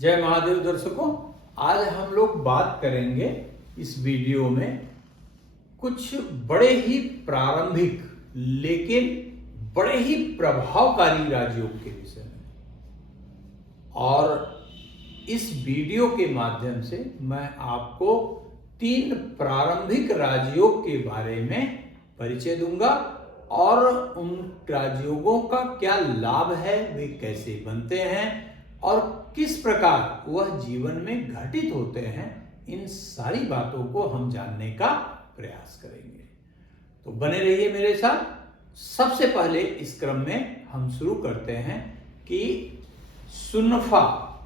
जय महादेव दर्शकों, आज हम लोग बात करेंगे इस वीडियो में कुछ बड़े ही प्रारंभिक लेकिन बड़े ही प्रभावकारी राजयोग के विषय में। और इस वीडियो के माध्यम से मैं आपको 3 प्रारंभिक राजयोग के बारे में परिचय दूंगा और उन राजयोगों का क्या लाभ है, वे कैसे बनते हैं और किस प्रकार वह जीवन में घटित होते हैं। इन सारी बातों को हम जानने का प्रयास करेंगे, तो बने रहिए मेरे साथ। सबसे पहले इस क्रम में हम शुरू करते हैं कि सुनफा,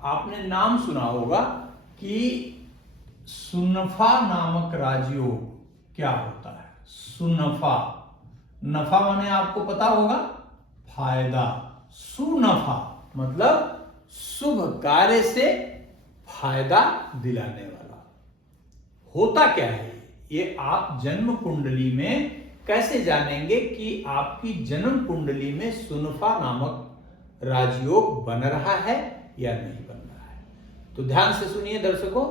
आपने नाम सुना होगा कि सुनफा नामक राजयोग क्या होता है। सुनफा, नफा माने आपको पता होगा फायदा, सुनफा मतलब शुभ कार्य से फायदा दिलाने वाला। होता क्या है ये आप जन्म कुंडली में कैसे जानेंगे कि आपकी जन्म कुंडली में सुनफा नामक राजयोग बन रहा है या नहीं बन रहा है। तो ध्यान से सुनिए दर्शकों,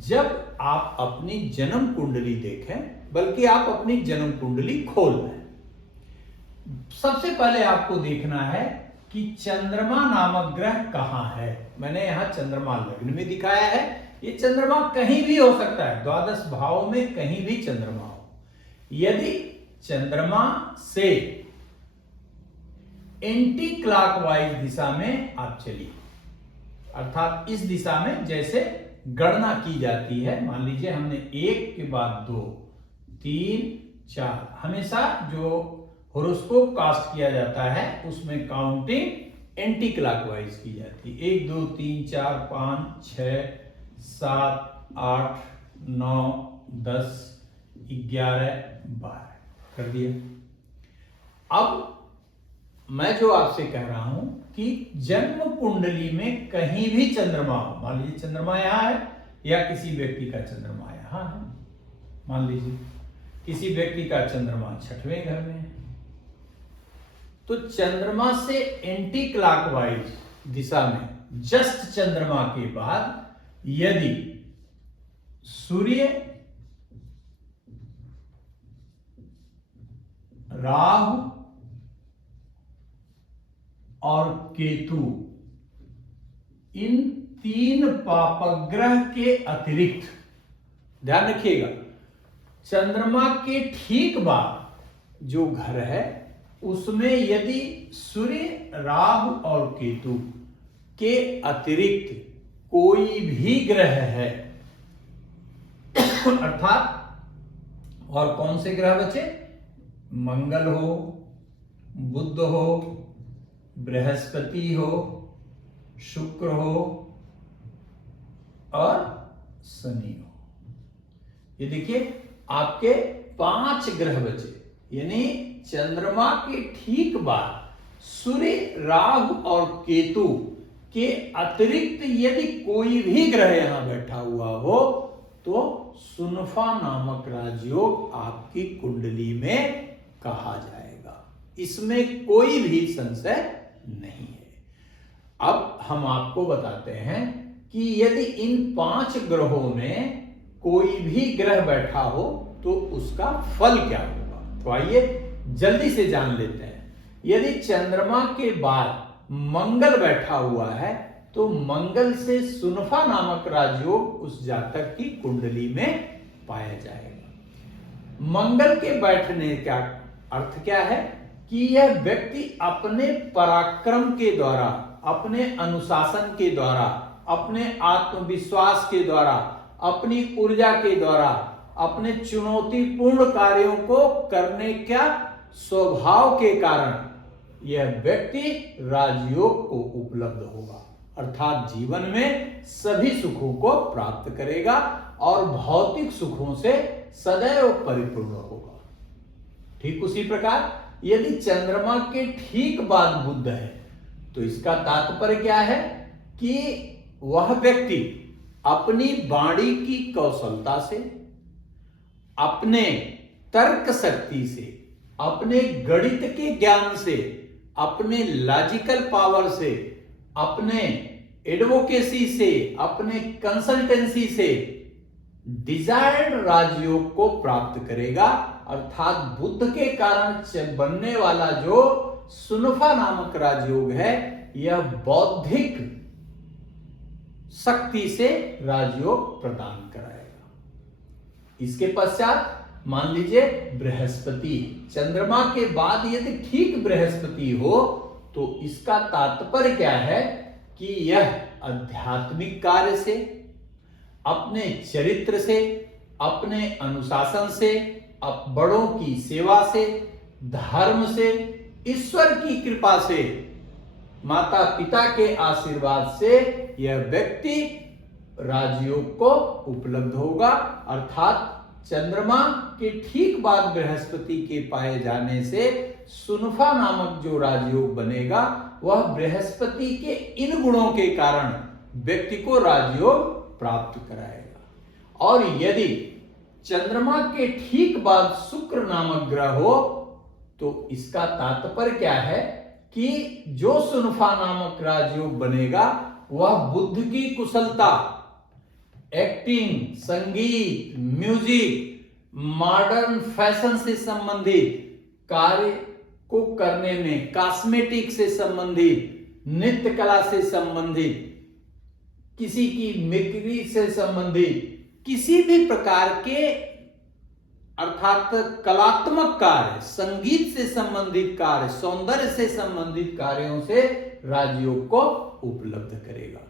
जब आप अपनी जन्म कुंडली देखें, बल्कि आप अपनी जन्म कुंडली खोल लें, सबसे पहले आपको देखना है कि चंद्रमा नामक ग्रह कहां है। मैंने यहां चंद्रमा लग्न में दिखाया है। ये चंद्रमा कहीं भी हो सकता है, द्वादश भाव में कहीं भी चंद्रमा हो। यदि चंद्रमा से एंटी क्लॉकवाइज दिशा में आप चलिए, अर्थात इस दिशा में जैसे गणना की जाती है, मान लीजिए हमने 1 के बाद 2, 3, 4, हमेशा जो होरोस्कोप कास्ट किया जाता है उसमें काउंटिंग एंटी क्लॉकवाइज की जाती है। 1 2 3 4 5 6 7 8 9 10 11 12 कर दिया। अब मैं जो आपसे कह रहा हूं कि जन्म कुंडली में कहीं भी चंद्रमा हो, मान लीजिए चंद्रमा यहां है या किसी व्यक्ति का चंद्रमा यहां है, मान लीजिए किसी व्यक्ति का चंद्रमा 6वें घर में है, तो चंद्रमा से एंटी क्लॉकवाइज दिशा में जस्ट चंद्रमा के बाद यदि सूर्य, राहु और केतु, इन 3 पापग्रह के अतिरिक्त, ध्यान रखिएगा, चंद्रमा के ठीक बाद जो घर है उसमें यदि सूर्य, राहु और केतु के अतिरिक्त कोई भी ग्रह है, अर्थात और कौन से ग्रह बचे, मंगल हो, बुध हो, बृहस्पति हो, शुक्र हो और शनि हो। ये देखिए आपके 5 ग्रह बचे, यानी चंद्रमा के ठीक बाद सूर्य, राहु और केतु के अतिरिक्त यदि कोई भी ग्रह यहां बैठा हुआ हो तो सुनफा नामक राजयोग आपकी कुंडली में कहा जाएगा। इसमें कोई भी संशय नहीं है। अब हम आपको बताते हैं कि यदि इन 5 ग्रहों में कोई भी ग्रह बैठा हो तो उसका फल क्या होगा। तो आइए जल्दी से जान लेते हैं। यदि चंद्रमा के बाद मंगल बैठा हुआ है तो मंगल से सुनफा नामक राजयोग उस जातक की कुंडली में पाया जाएगा। मंगल के बैठने का अर्थ क्या है कि यह व्यक्ति अपने पराक्रम के द्वारा, अपने अनुशासन के द्वारा, अपने आत्मविश्वास के द्वारा, अपनी ऊर्जा के द्वारा, अपने चुनौतीपूर्ण कार्यों को करने का स्वभाव के कारण यह व्यक्ति राजयोग को उपलब्ध होगा, अर्थात जीवन में सभी सुखों को प्राप्त करेगा और भौतिक सुखों से सदैव परिपूर्ण होगा। ठीक उसी प्रकार यदि चंद्रमा के ठीक बाद बुध है तो इसका तात्पर्य क्या है कि वह व्यक्ति अपनी वाणी की कौशलता से, अपने तर्क शक्ति से, अपने गणित के ज्ञान से, अपने लॉजिकल पावर से, अपने एडवोकेसी से, अपने कंसल्टेंसी से डिजायर्ड राजयोग को प्राप्त करेगा। अर्थात बुद्ध के कारण बनने वाला जो सुनफा नामक राजयोग है, यह बौद्धिक शक्ति से राजयोग प्रदान कराएगा। इसके पश्चात मान लीजिए बृहस्पति, चंद्रमा के बाद यदि ठीक बृहस्पति हो तो इसका तात्पर्य क्या है कि यह आध्यात्मिक कार्य से, अपने चरित्र से, अपने अनुशासन से, बड़ों की सेवा से, धर्म से, ईश्वर की कृपा से, माता पिता के आशीर्वाद से यह व्यक्ति राजयोग को उपलब्ध होगा। अर्थात चंद्रमा के ठीक बाद बृहस्पति के पाए जाने से सुनफा नामक जो राजयोग बनेगा, वह बृहस्पति के इन गुणों के कारण व्यक्ति को राजयोग प्राप्त कराएगा। और यदि चंद्रमा के ठीक बाद शुक्र नामक ग्रह हो तो इसका तात्पर्य क्या है कि जो सुनफा नामक राजयोग बनेगा वह बुद्ध की कुशलता, एक्टिंग, संगीत, म्यूजिक, मॉडर्न फैशन से संबंधित कार्य को करने में, कॉस्मेटिक से संबंधित, नृत्य कला से संबंधित, किसी की मिमिक्री से संबंधित, किसी भी प्रकार के अर्थात कलात्मक कार्य, संगीत से संबंधित कार्य, सौंदर्य से संबंधित कार्यों से राजयोग को उपलब्ध करेगा।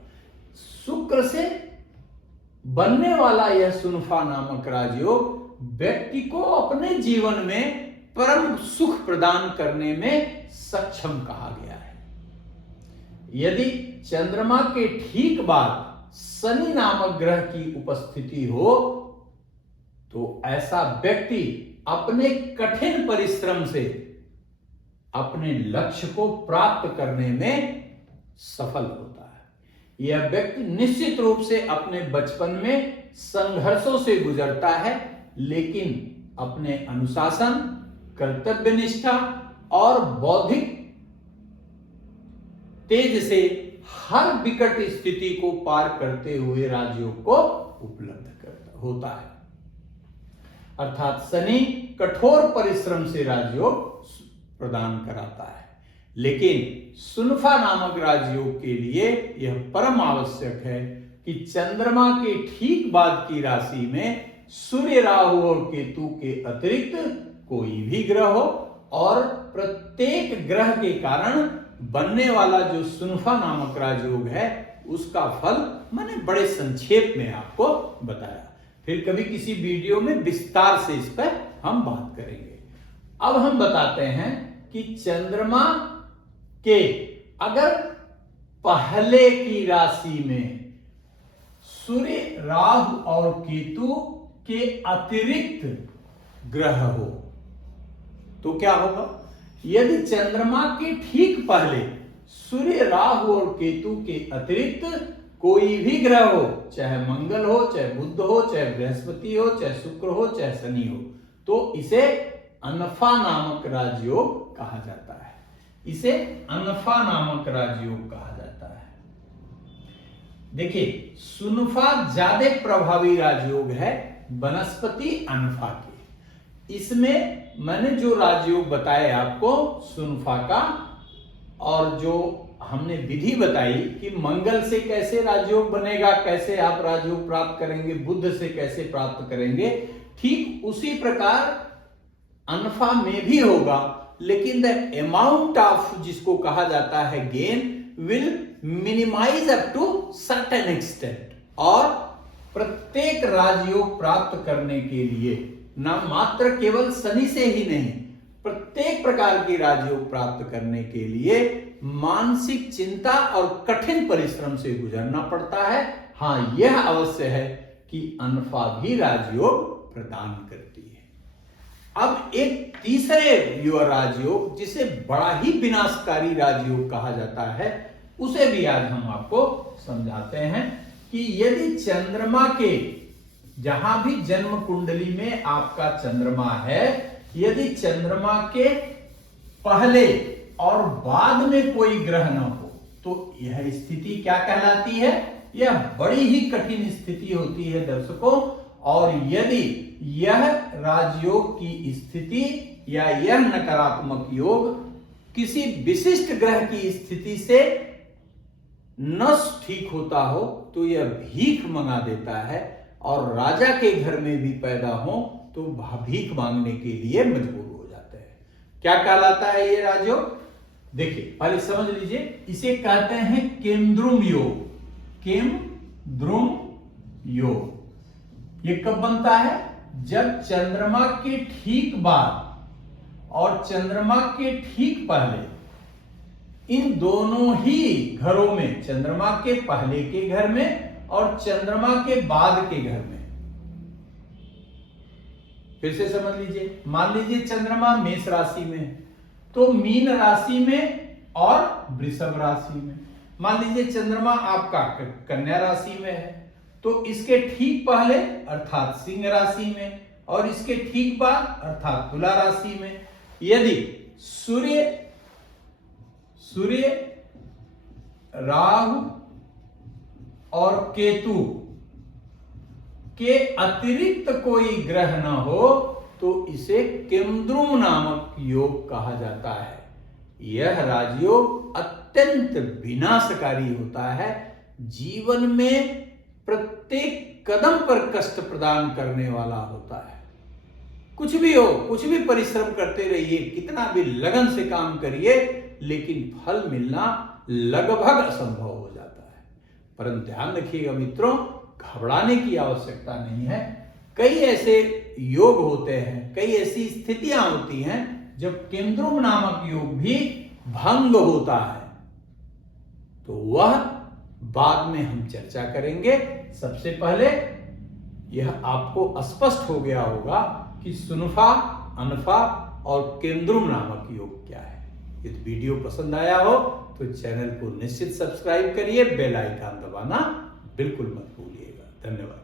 शुक्र से बनने वाला यह सुनफा नामक राजयोग व्यक्ति को अपने जीवन में परम सुख प्रदान करने में सक्षम कहा गया है। यदि चंद्रमा के ठीक बाद शनि नामक ग्रह की उपस्थिति हो तो ऐसा व्यक्ति अपने कठिन परिश्रम से अपने लक्ष्य को प्राप्त करने में सफल होता है। यह व्यक्ति निश्चित रूप से अपने बचपन में संघर्षों से गुजरता है, लेकिन अपने अनुशासन, कर्तव्य निष्ठा और बौद्धिक तेज से हर विकट स्थिति को पार करते हुए राजयोग को उपलब्ध होता है। अर्थात शनि कठोर परिश्रम से राजयोग प्रदान कराता है, लेकिन सुनफा नामक राजयोग के लिए यह परम आवश्यक है कि चंद्रमा के ठीक बाद की राशि में सूर्य, राहु और केतु के अतिरिक्त कोई भी ग्रह हो, और प्रत्येक ग्रह के कारण बनने वाला जो सुनफा नामक राजयोग है उसका फल मैंने बड़े संक्षेप में आपको बताया। फिर कभी किसी वीडियो में विस्तार से इस पर हम बात करेंगे। अब हम बताते हैं कि चंद्रमा के अगर पहले की राशि में सूर्य, राहु और केतु के अतिरिक्त ग्रह हो तो क्या होगा। यदि चंद्रमा के ठीक पहले सूर्य, राहु और केतु के अतिरिक्त कोई भी ग्रह हो, चाहे मंगल हो, चाहे बुध हो, चाहे बृहस्पति हो, चाहे शुक्र हो, चाहे शनि हो, तो इसे अनफा नामक राजयोग कहा जाता है। इसे अनफा नामक राजयोग कहा जाता है। देखिए, सुनफा ज्यादा प्रभावी राजयोग है वनस्पति अनफा के। इसमें मैंने जो राजयोग बताए आपको सुनफा का, और जो हमने विधि बताई कि मंगल से कैसे राजयोग बनेगा, कैसे आप राजयोग प्राप्त करेंगे, बुध से कैसे प्राप्त करेंगे, ठीक उसी प्रकार अनफा में भी होगा, लेकिन द अमाउंट ऑफ जिसको कहा जाता है gain will minimize up to certain extent. और प्रत्येक राजयोग प्राप्त करने के लिए ना मात्र केवल शनि से ही नहीं, प्रत्येक प्रकार की राजयोग प्राप्त करने के लिए मानसिक चिंता और कठिन परिश्रम से गुजरना पड़ता है। हाँ, यह अवश्य है कि अनफा भी राजयोग प्रदान करती है। अब एक तीसरे राजयोग जिसे बड़ा ही विनाशकारी राजयोग कहा जाता है, उसे भी आज हम आपको समझाते हैं कि यदि चंद्रमा के जहां भी जन्म कुंडली में आपका चंद्रमा है, यदि चंद्रमा के पहले और बाद में कोई ग्रह न हो तो यह स्थिति क्या कहलाती है? यह बड़ी ही कठिन स्थिति होती है दर्शकों। और यदि यह राजयोग की स्थिति या यह नकारात्मक योग किसी विशिष्ट ग्रह की स्थिति से न ठीक होता हो तो यह भीख मंगा देता है, और राजा के घर में भी पैदा हो तो भीख मांगने के लिए मजबूर हो जाते हैं। क्या कहलाता है ये राजयोग? देखिए पहले समझ लीजिए, इसे कहते हैं केमद्रुम योग। केमद्रुम योग ये कब बनता है? जब चंद्रमा के ठीक बाद और चंद्रमा के ठीक पहले, इन दोनों ही घरों में, चंद्रमा के पहले के घर में और चंद्रमा के बाद के घर में, फिर से समझ लीजिए, मान लीजिए चंद्रमा मेष राशि में, तो मीन राशि में और वृषभ राशि में। मान लीजिए चंद्रमा आपका कन्या राशि में है, तो इसके ठीक पहले अर्थात सिंह राशि में और इसके ठीक बाद अर्थात तुला राशि में यदि सूर्य राहु और केतु के अतिरिक्त कोई ग्रह न हो तो इसे केमद्रुम नामक योग कहा जाता है। यह राजयोग अत्यंत विनाशकारी होता है, जीवन में प्रत्येक कदम पर कष्ट प्रदान करने वाला होता है। कुछ भी हो, कुछ भी परिश्रम करते रहिए, कितना भी लगन से काम करिए, लेकिन फल मिलना लगभग असंभव हो जाता है। परंतु ध्यान रखिएगा मित्रों, घबराने की आवश्यकता नहीं है। कई ऐसे योग होते हैं, कई ऐसी स्थितियां होती हैं जब केमद्रुम नामक योग भी भंग होता है, तो वह बाद में हम चर्चा करेंगे। सबसे पहले यह आपको स्पष्ट हो गया होगा कि सुनफा, अनफा और केमद्रुम नामक योग क्या है। यदि वीडियो पसंद आया हो तो चैनल को निश्चित सब्सक्राइब करिए, बेल आइकन दबाना बिल्कुल मत भूलिएगा। धन्यवाद।